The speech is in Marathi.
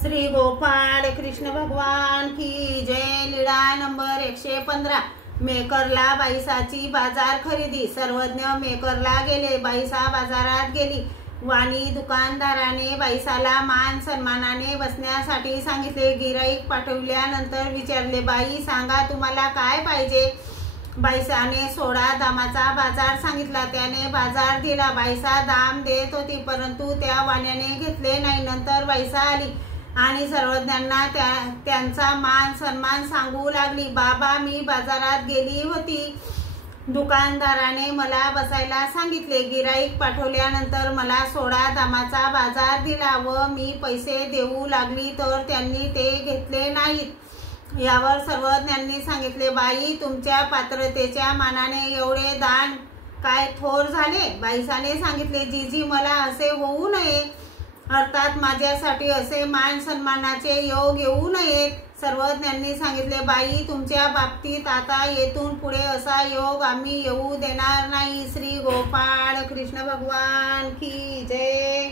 श्री गोपाळ कृष्ण भगवान की जय। लीळा नंबर 115। मेकरला बाईसाची बाजार खरेदी। सर्वज्ञ मेकरला गेले। बाईसा बाजारात गेली। वाणी दुकानदाराने बाईसाला मान सन्मानाने बसण्यासाठी सांगितले। गिराईक पाठवल्यानंतर विचारले, बाई सांगा तुम्हाला काय पाहिजे? बाईसाने सोळा दामाचा बाजार सांगितला। त्याने बाजार दिला। बाईसा दाम देत होती, परंतु त्या वाण्याने घेतले नाही। नंतर बाईसा आली आणि सर्वज्ञांना त्यांचा मान सन्मान सांगू लागली। बाबा, मी बाजारात गेली होती। दुकानदाराने मला बसायला सांगितले। गिराईक पाठवल्यानंतर मला 16 दामाचा बाजार दिला व मी पैसे देऊ लागली तर त्यांनी ते घेतले नाहीत। यावर सर्वज्ञांनी सांगितले, बाई तुमच्या पात्रतेच्या मानाने एवढे दान काय थोर झाले? बाईसाने सांगितले, जीजी मला असे होऊ नये, अर्थात माझ्यासाठी असे मान सन्मानाचे योग येऊ नयेत। सर्वज्ञांनी सांगितले, बाई तुमच्या बाबतीत आता येथून पुढे असा योग आम्ही येऊ देणार नाही। श्री गोपाळ कृष्ण भगवान की जय।